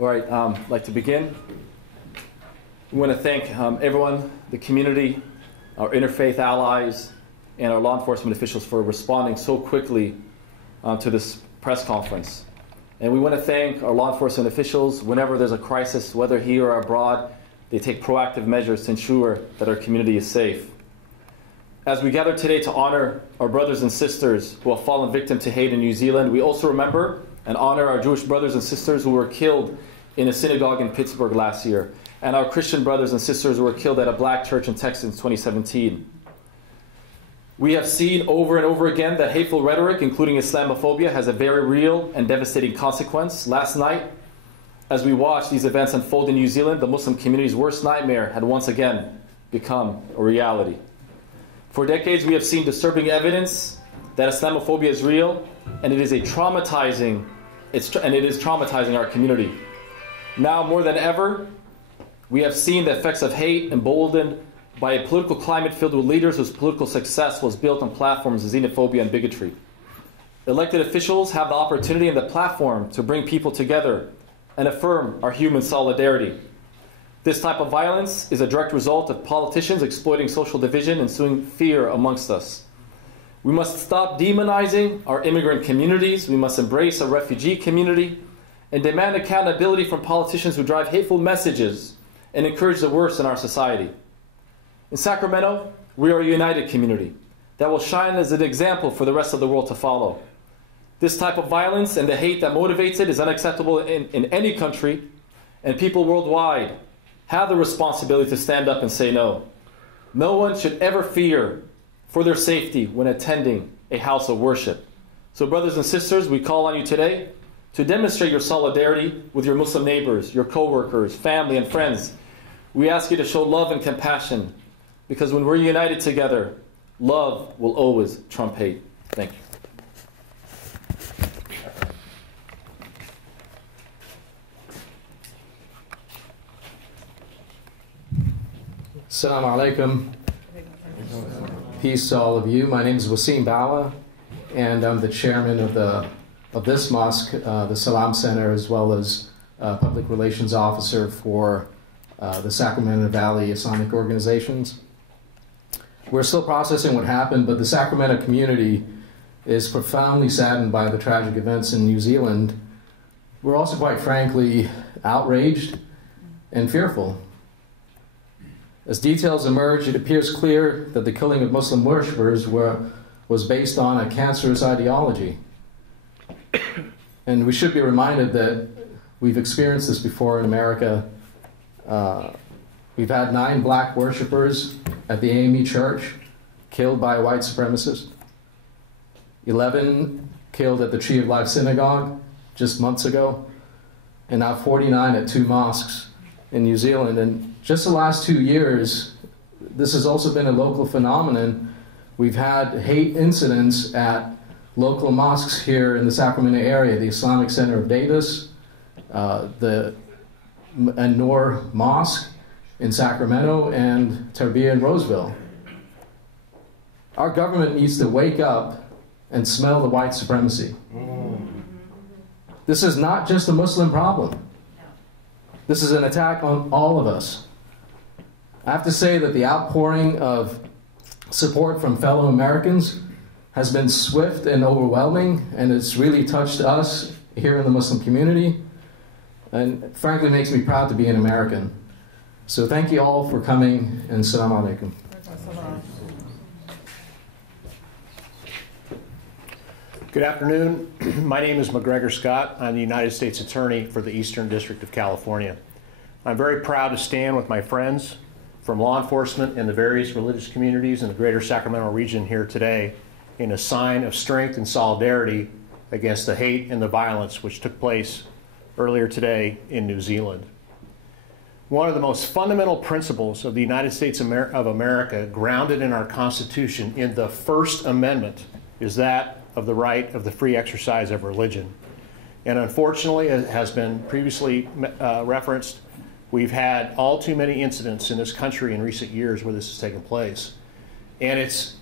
All right, I'd like to begin. We want to thank everyone, the community, our interfaith allies, and our law enforcement officials for responding so quickly to this press conference. And we want to thank our law enforcement officials. Whenever there's a crisis, whether here or abroad, they take proactive measures to ensure that our community is safe. As we gather today to honor our brothers and sisters who have fallen victim to hate in New Zealand, we also remember and honor our Jewish brothers and sisters who were killed in a synagogue in Pittsburgh last year, and our Christian brothers and sisters who were killed at a black church in Texas in 2017. We have seen over and over again that hateful rhetoric, including Islamophobia, has a very real and devastating consequence. Last night, as we watched these events unfold in New Zealand, the Muslim community's worst nightmare had once again become a reality. For decades, we have seen disturbing evidence that Islamophobia is real, and it is traumatizing our community. Now more than ever, we have seen the effects of hate emboldened by a political climate filled with leaders whose political success was built on platforms of xenophobia and bigotry. Elected officials have the opportunity and the platform to bring people together and affirm our human solidarity. This type of violence is a direct result of politicians exploiting social division and sowing fear amongst us. We must stop demonizing our immigrant communities. We must embrace our refugee community and demand accountability from politicians who drive hateful messages and encourage the worst in our society. In Sacramento, we are a united community that will shine as an example for the rest of the world to follow. This type of violence and the hate that motivates it is unacceptable in any country, and people worldwide have the responsibility to stand up and say no. No one should ever fear for their safety when attending a house of worship. So brothers and sisters, we call on you today to demonstrate your solidarity with your Muslim neighbors, your co-workers, family, and friends. We ask you to show love and compassion, because when we're united together, love will always trump hate. Thank you. Assalamu alaikum. Peace to all of you. My name is Waseem Bala, and I'm the chairman of this mosque, the Salam Center, as well as public relations officer for the Sacramento Valley Islamic organizations. We're still processing what happened, but the Sacramento community is profoundly saddened by the tragic events in New Zealand. We're also, quite frankly, outraged and fearful. As details emerge, it appears clear that the killing of Muslim worshippers was based on a cancerous ideology. And we should be reminded that we've experienced this before in America. We've had 9 black worshippers at the AME Church killed by a white supremacist. 11 killed at the Tree of Life Synagogue just months ago. And now 49 at 2 mosques in New Zealand. And just the last 2 years, this has also been a local phenomenon. We've had hate incidents at local mosques here in the Sacramento area, the Islamic Center of Davis, the An-Nur Mosque in Sacramento, and Tarbiyah in Roseville. Our government needs to wake up and smell the white supremacy. This is not just a Muslim problem. This is an attack on all of us. I have to say that the outpouring of support from fellow Americans has been swift and overwhelming, and it's really touched us here in the Muslim community, and frankly makes me proud to be an American. So thank you all for coming, and assalamu alaikum. Good afternoon. My name is McGregor Scott. I'm the United States Attorney for the Eastern District of California. I'm very proud to stand with my friends from law enforcement and the various religious communities in the greater Sacramento region here today in a sign of strength and solidarity against the hate and the violence which took place earlier today in New Zealand. One of the most fundamental principles of the United States of America, grounded in our Constitution in the First Amendment, is that of the right of the free exercise of religion. And unfortunately, as has been previously referenced, we've had all too many incidents in this country in recent years where this has taken place. And it's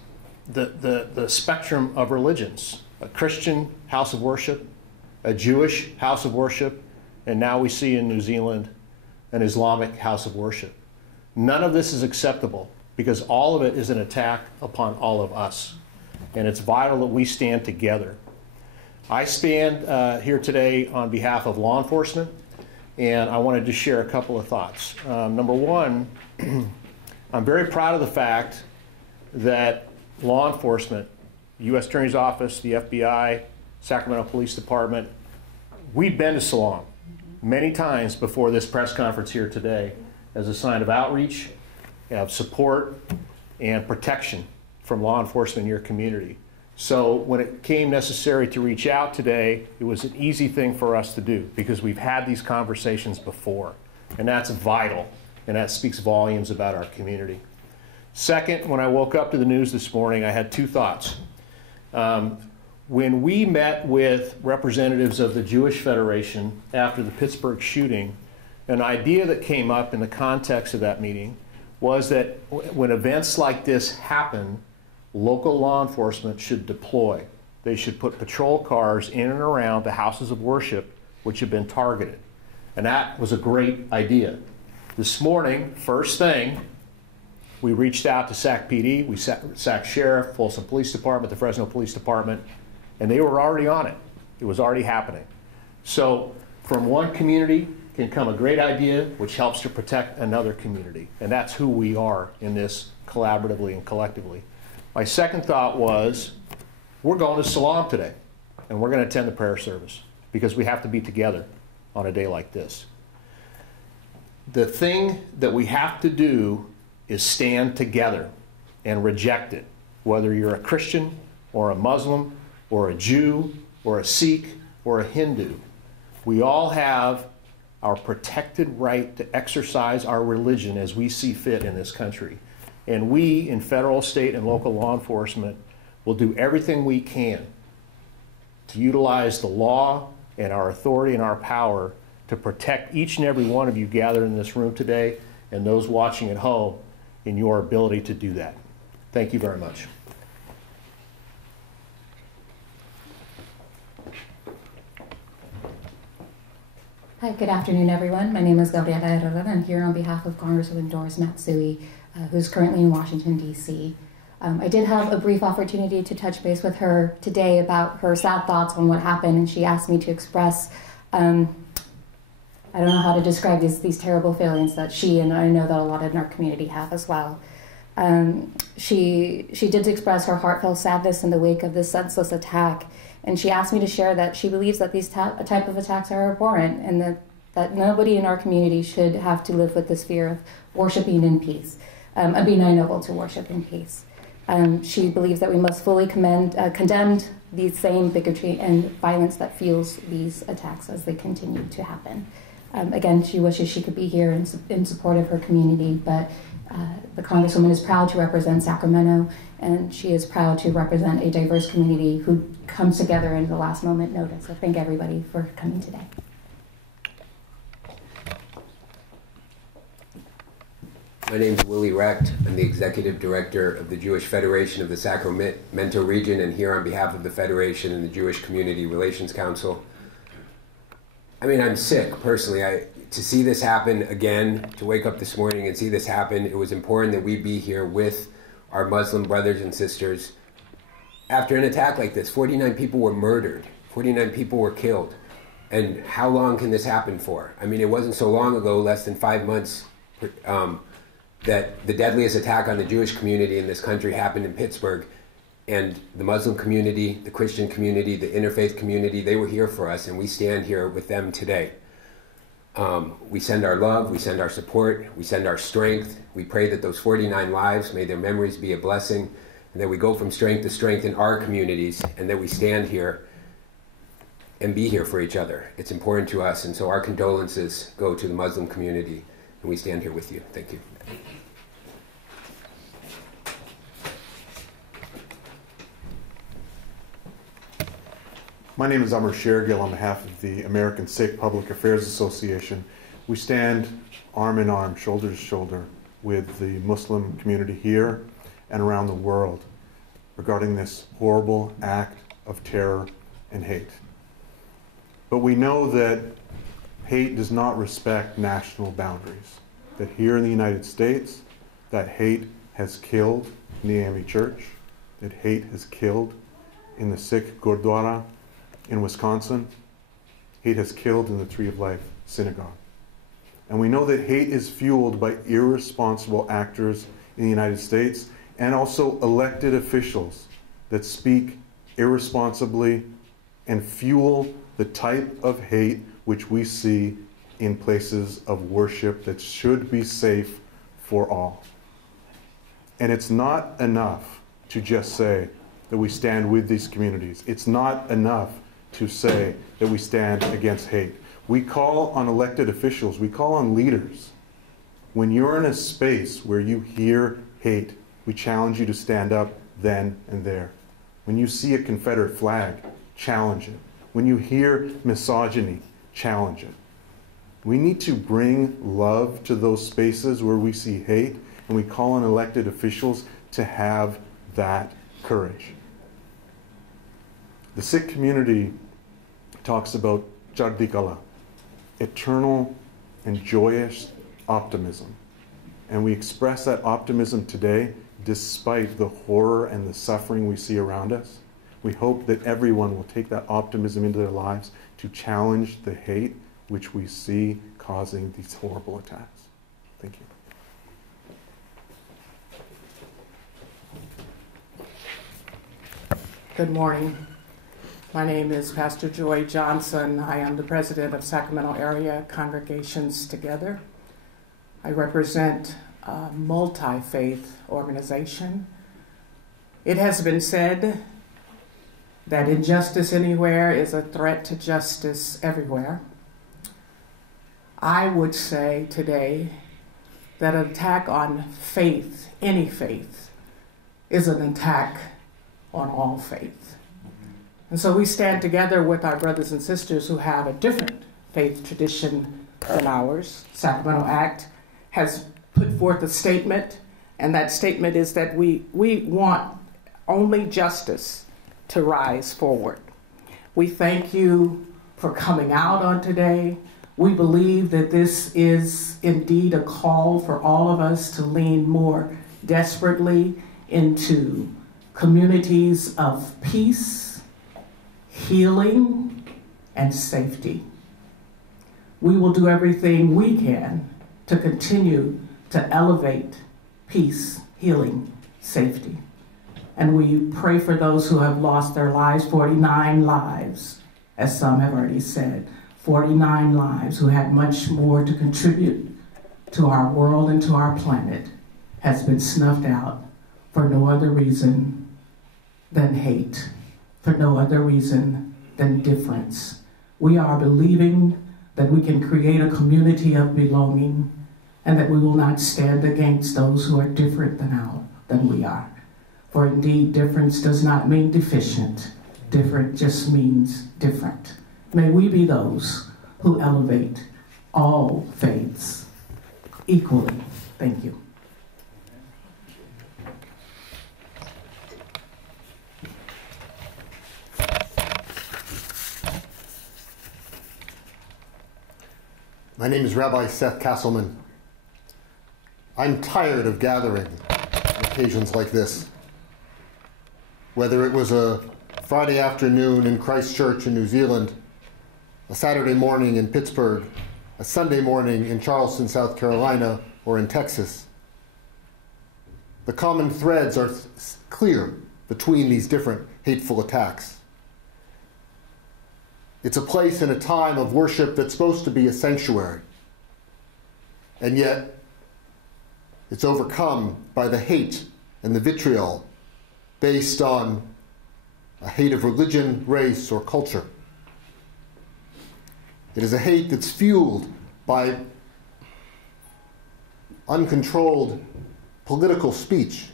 the spectrum of religions, a Christian house of worship, a Jewish house of worship, and now we see in New Zealand an Islamic house of worship. None of this is acceptable because all of it is an attack upon all of us. And it's vital that we stand together. I stand here today on behalf of law enforcement, and I wanted to share a couple of thoughts. Number one, I'm very proud of the fact that law enforcement, U.S. Attorney's Office, the FBI, Sacramento Police Department, we've been to Salon many times before this press conference here today as a sign of outreach, of support, and protection from law enforcement in your community. So when it became necessary to reach out today, it was an easy thing for us to do because we've had these conversations before, and that's vital, and that speaks volumes about our community. Second, when I woke up to the news this morning, I had two thoughts. When we met with representatives of the Jewish Federation after the Pittsburgh shooting, an idea that came up in the context of that meeting was that when events like this happen, local law enforcement should deploy. They should put patrol cars in and around the houses of worship which have been targeted. And that was a great idea. This morning, first thing, we reached out to Sac PD, Sac Sheriff, Folsom Police Department, the Fresno Police Department, and they were already on it. It was already happening. So from one community can come a great idea which helps to protect another community. And that's who we are in this collaboratively and collectively. My second thought was, we're going to Salam today, and we're going to attend the prayer service because we have to be together on a day like this. The thing that we have to do is stand together and reject it, whether you're a Christian or a Muslim or a Jew or a Sikh or a Hindu. We all have our protected right to exercise our religion as we see fit in this country. And we, in federal, state, and local law enforcement, will do everything we can to utilize the law and our authority and our power to protect each and every one of you gathered in this room today and those watching at home in your ability to do that. Thank you very much. Hi, good afternoon, everyone. My name is Gabriela Herrera. I'm here on behalf of Congresswoman Doris Matsui, who's currently in Washington, D.C. I did have a brief opportunity to touch base with her today about her sad thoughts on what happened, and she asked me to express, I don't know how to describe these terrible feelings that she and I know that a lot in our community have as well. She did express her heartfelt sadness in the wake of this senseless attack, and she asked me to share that she believes that these type of attacks are abhorrent and that nobody in our community should have to live with this fear of worshiping in peace and being unable to worship in peace. She believes that we must fully condemn the same bigotry and violence that fuels these attacks as they continue to happen. Again, she wishes she could be here in support of her community, but the Congresswoman is proud to represent Sacramento, and she is proud to represent a diverse community who comes together in the last moment notice. So thank everybody for coming today. My name is Willie Rect. I'm the Executive Director of the Jewish Federation of the Sacramento region, and here on behalf of the Federation and the Jewish Community Relations Council. I mean, I'm sick, personally. To see this happen again, to wake up this morning and see this happen, it was important that we be here with our Muslim brothers and sisters. After an attack like this, 49 people were murdered, 49 people were killed. And how long can this happen for? I mean, it wasn't so long ago, less than 5 months, that the deadliest attack on the Jewish community in this country happened in Pittsburgh. And the Muslim community, the Christian community, the interfaith community, they were here for us, and we stand here with them today. We send our love, we send our support, we send our strength. We pray that those 49 lives, may their memories be a blessing, and that we go from strength to strength in our communities, and that we stand here and be here for each other. It's important to us, and so our condolences go to the Muslim community, and we stand here with you. Thank you. My name is Amar Shergill on behalf of the American Sikh Public Affairs Association. We stand arm in arm, shoulder to shoulder with the Muslim community here and around the world regarding this horrible act of terror and hate. But we know that hate does not respect national boundaries. That here in the United States, that hate has killed in the AME Church, that hate has killed in the Sikh Gurdwara in Wisconsin, hate has killed in the Tree of Life Synagogue. And we know that hate is fueled by irresponsible actors in the United States and also elected officials that speak irresponsibly and fuel the type of hate which we see in places of worship that should be safe for all. And it's not enough to just say that we stand with these communities. It's not enough to say that we stand against hate. We call on elected officials, we call on leaders. When you're in a space where you hear hate, we challenge you to stand up then and there. When you see a Confederate flag, challenge it. When you hear misogyny, challenge it. We need to bring love to those spaces where we see hate, and we call on elected officials to have that courage. The Sikh community talks about Chardi Kala, eternal and joyous optimism. And we express that optimism today despite the horror and the suffering we see around us. We hope that everyone will take that optimism into their lives to challenge the hate which we see causing these horrible attacks. Thank you. Good morning. My name is Pastor Joy Johnson. I am the president of Sacramento Area Congregations Together. I represent a multi-faith organization. It has been said that injustice anywhere is a threat to justice everywhere. I would say today that an attack on faith, any faith, is an attack on all faith. And so we stand together with our brothers and sisters who have a different faith tradition than ours. Sacramento Act has put forth a statement, and that statement is that we want only justice to rise forward. We thank you for coming out on today. We believe that this is indeed a call for all of us to lean more desperately into communities of peace, healing, and safety. We will do everything we can to continue to elevate peace, healing, safety. And we pray for those who have lost their lives, 49 lives, as some have already said, 49 lives who had much more to contribute to our world and to our planet has been snuffed out for no other reason than hate, for no other reason than difference. We are believing that we can create a community of belonging and that we will not stand against those who are different than we are. For indeed, difference does not mean deficient. Different just means different. May we be those who elevate all faiths equally. Thank you. My name is Rabbi Seth Castleman. I'm tired of gathering on occasions like this. Whether it was a Friday afternoon in Christchurch in New Zealand, a Saturday morning in Pittsburgh, a Sunday morning in Charleston, South Carolina, or in Texas, the common threads are clear between these different hateful attacks. It's a place and a time of worship that's supposed to be a sanctuary, and yet it's overcome by the hate and the vitriol based on a hate of religion, race, or culture. It is a hate that's fueled by uncontrolled political speech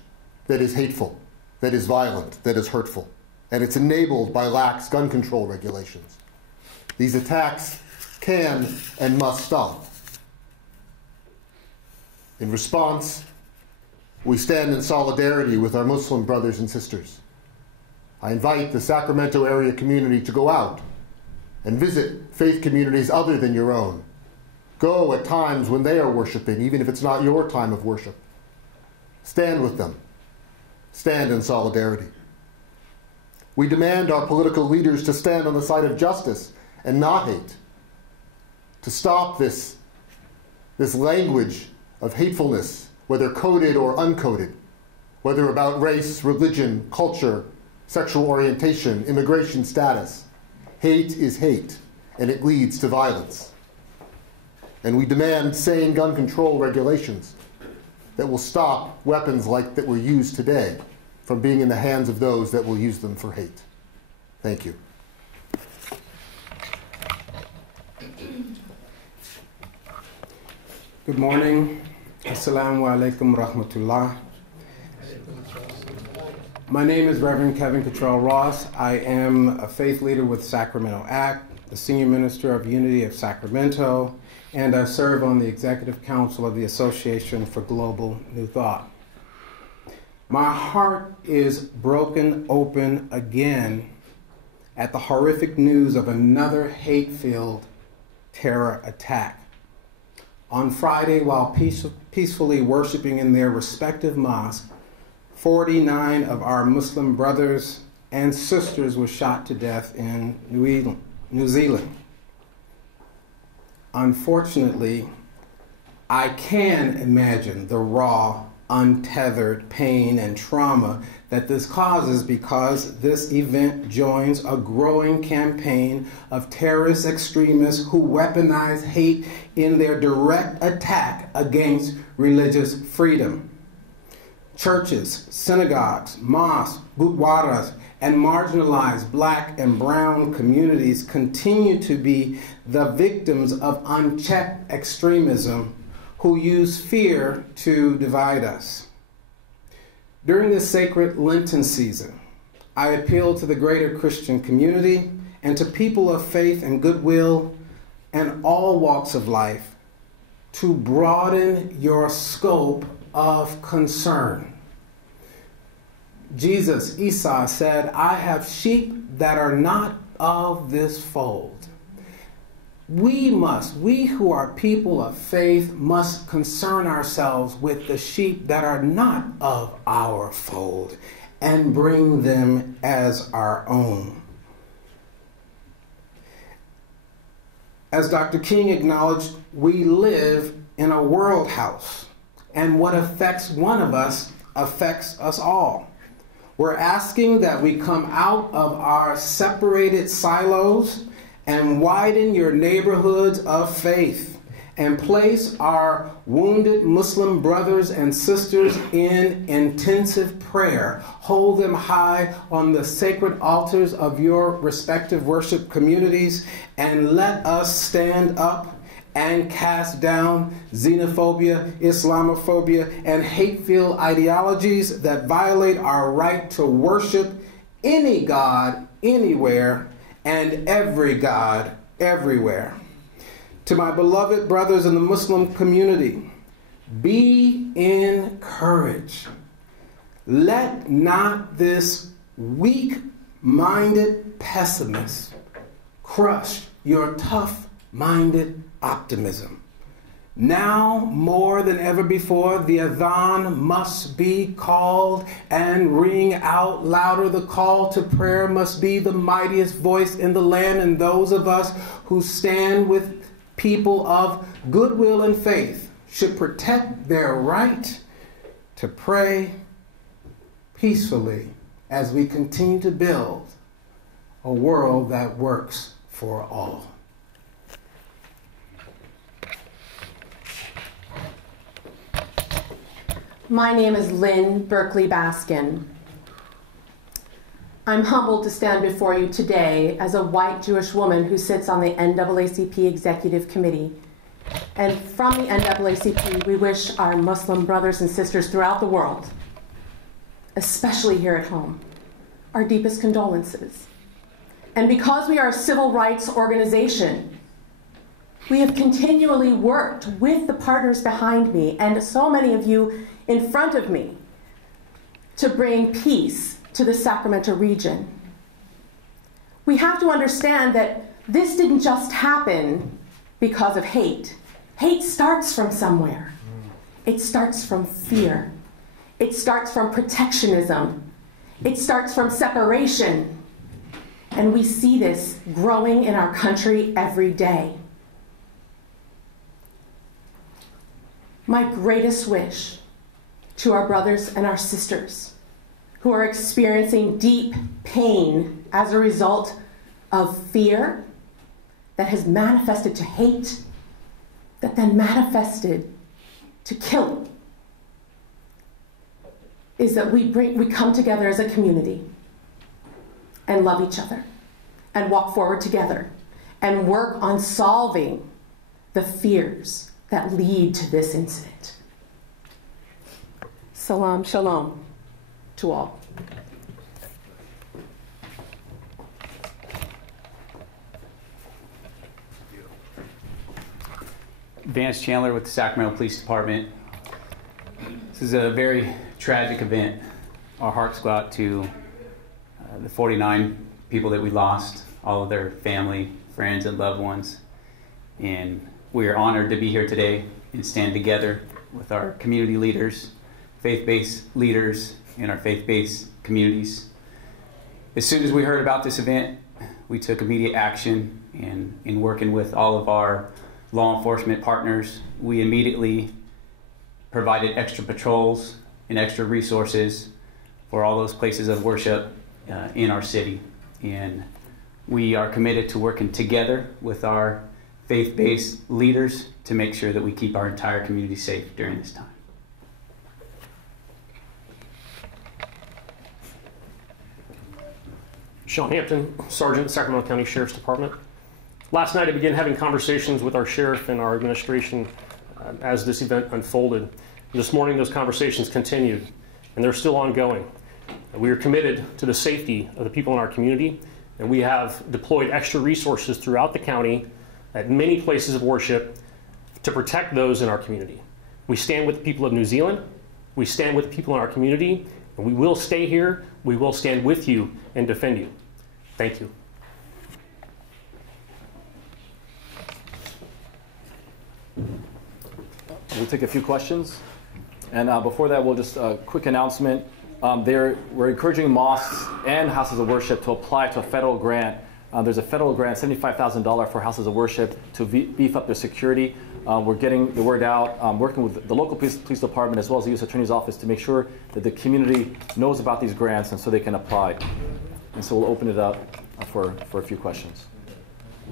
that is hateful, that is violent, that is hurtful, and it's enabled by lax gun control regulations. These attacks can and must stop. In response, we stand in solidarity with our Muslim brothers and sisters. I invite the Sacramento area community to go out and visit faith communities other than your own. Go at times when they are worshiping, even if it's not your time of worship. Stand with them. Stand in solidarity. We demand our political leaders to stand on the side of justice and not hate, to stop this language of hatefulness, whether coded or uncoded, whether about race, religion, culture, sexual orientation, immigration status. Hate is hate, and it leads to violence. And we demand sane gun control regulations that will stop weapons like that were used today from being in the hands of those that will use them for hate. Thank you. Good morning. Assalamu alaikum rahmatullah. My name is Reverend Kevin Cottrell Ross. I am a faith leader with Sacramento ACT, the Senior Minister of Unity of Sacramento, and I serve on the Executive Council of the Association for Global New Thought. My heart is broken open again at the horrific news of another hate-filled terror attack. On Friday, while peacefully worshiping in their respective mosques, 49 of our Muslim brothers and sisters were shot to death in New Zealand. Unfortunately, I can imagine the raw, untethered pain and trauma that this causes, because this event joins a growing campaign of terrorist extremists who weaponize hate in their direct attack against religious freedom. Churches, synagogues, mosques, gurdwaras, and marginalized black and brown communities continue to be the victims of unchecked extremism who use fear to divide us. During this sacred Lenten season, I appeal to the greater Christian community and to people of faith and goodwill and all walks of life to broaden your scope of concern. Jesus, Isa, said, "I have sheep that are not of this fold." We who are people of faith, must concern ourselves with the sheep that are not of our fold and bring them as our own. As Dr. King acknowledged, we live in a world house, and what affects one of us affects us all. We're asking that we come out of our separated silos and widen your neighborhoods of faith and place our wounded Muslim brothers and sisters in intensive prayer. Hold them high on the sacred altars of your respective worship communities, and let us stand up and cast down xenophobia, Islamophobia, and hate-filled ideologies that violate our right to worship any God, anywhere, and every God, everywhere. To my beloved brothers in the Muslim community, be encouraged. Let not this weak-minded pessimist crush your tough-minded optimism. Now, more than ever before, the adhan must be called and ring out louder. The call to prayer must be the mightiest voice in the land, and those of us who stand with people of goodwill and faith should protect their right to pray peacefully as we continue to build a world that works for all. My name is Lynn Berkley Baskin. I'm humbled to stand before you today as a white Jewish woman who sits on the NAACP Executive Committee. And from the NAACP, we wish our Muslim brothers and sisters throughout the world, especially here at home, our deepest condolences. And because we are a civil rights organization, we have continually worked with the partners behind me and so many of you in front of me to bring peace to the Sacramento region. We have to understand that this didn't just happen because of hate. Hate starts from somewhere. It starts from fear. It starts from protectionism. It starts from separation. And we see this growing in our country every day. My greatest wish to our brothers and our sisters who are experiencing deep pain as a result of fear that has manifested to hate, that then manifested to killing, is that we come together as a community and love each other and walk forward together and work on solving the fears that lead to this incident. Salam, shalom to all. Vance Chandler with the Sacramento Police Department. This is a very tragic event. Our hearts go out to the 49 people that we lost, all of their family, friends, and loved ones. And we are honored to be here today and stand together with our community leaders, faith-based leaders in our faith-based communities. As soon as we heard about this event, we took immediate action, and in working with all of our law enforcement partners, we immediately provided extra patrols and extra resources for all those places of worship in our city. And we are committed to working together with our faith-based leaders to make sure that we keep our entire community safe during this time. Shawn Hampton, Sergeant, Sacramento County Sheriff's Department. Last night I began having conversations with our sheriff and our administration as this event unfolded. This morning those conversations continued, and they're still ongoing. We are committed to the safety of the people in our community, and we have deployed extra resources throughout the county at many places of worship to protect those in our community. We stand with the people of New Zealand, we stand with the people in our community, and we will stay here, we will stand with you and defend you. Thank you. We'll take a few questions. And before that, we'll just a quick announcement. We're encouraging mosques and houses of worship to apply to a federal grant. There's a federal grant, $75,000 for houses of worship to beef up their security. We're getting the word out, working with the local police department as well as the U.S. Attorney's Office to make sure that the community knows about these grants and so they can apply. And so we'll open it up for a few questions.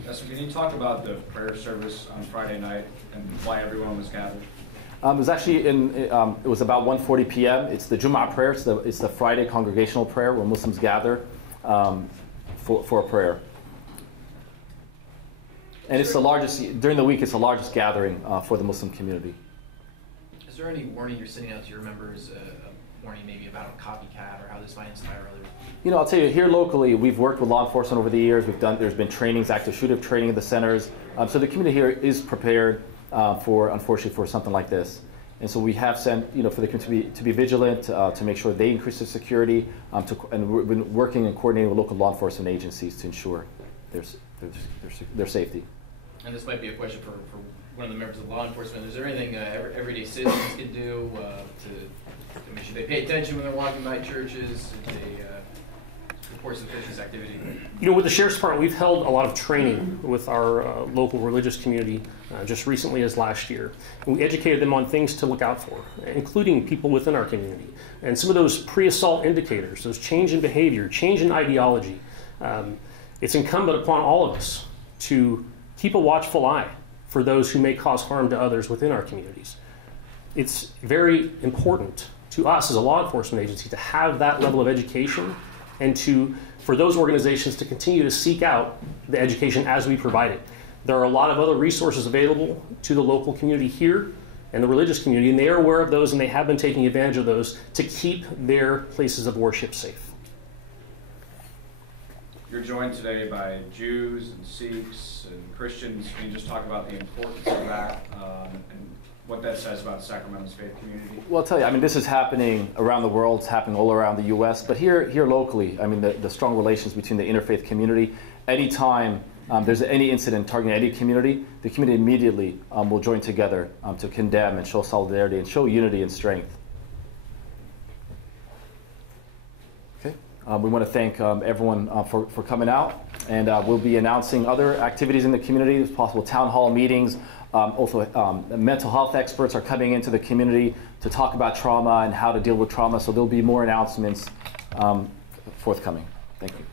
Yes, can you talk about the prayer service on Friday night and why everyone was gathered? It was actually it was about 1:40 p.m. It's the Jumu'ah prayer. It's the Friday congregational prayer where Muslims gather for a prayer. And it's the largest, during the week, it's the largest gathering for the Muslim community. Is there any warning you're sending out to your members, a warning maybe about a copycat or how this might inspire others? You know, I'll tell you, here locally, we've worked with law enforcement over the years. There's been trainings, active shooter training at the centers. So the community here is prepared unfortunately, for something like this. And so we have sent, for the community to be vigilant, to make sure they increase their security, and we've been working and coordinating with local law enforcement agencies to ensure their safety. And this might be a question for one of the members of law enforcement. Is there anything everyday citizens can do to make sure they pay attention when they're walking by churches, if they report suspicious activity? With the Sheriff's Department, we've held a lot of training with our local religious community just recently as last year. And we educated them on things to look out for, including people within our community. And some of those pre-assault indicators, those change in behavior, change in ideology, it's incumbent upon all of us to keep a watchful eye for those who may cause harm to others within our communities. It's very important to us as a law enforcement agency to have that level of education and for those organizations to continue to seek out the education as we provide it. There are a lot of other resources available to the local community here and the religious community, and they are aware of those and they have been taking advantage of those to keep their places of worship safe. You're joined today by Jews and Sikhs and Christians. Can you just talk about the importance of that and what that says about Sacramento's faith community? Well, I'll tell you, this is happening around the world. It's happening all around the U.S. But here locally, the strong relations between the interfaith community. Anytime there's any incident targeting any community, the community immediately will join together to condemn and show solidarity and show unity and strength. Okay. We want to thank everyone for coming out, and we'll be announcing other activities in the community. There's possible town hall meetings. Also, mental health experts are coming into the community to talk about trauma and how to deal with trauma, so there'll be more announcements forthcoming. Thank you.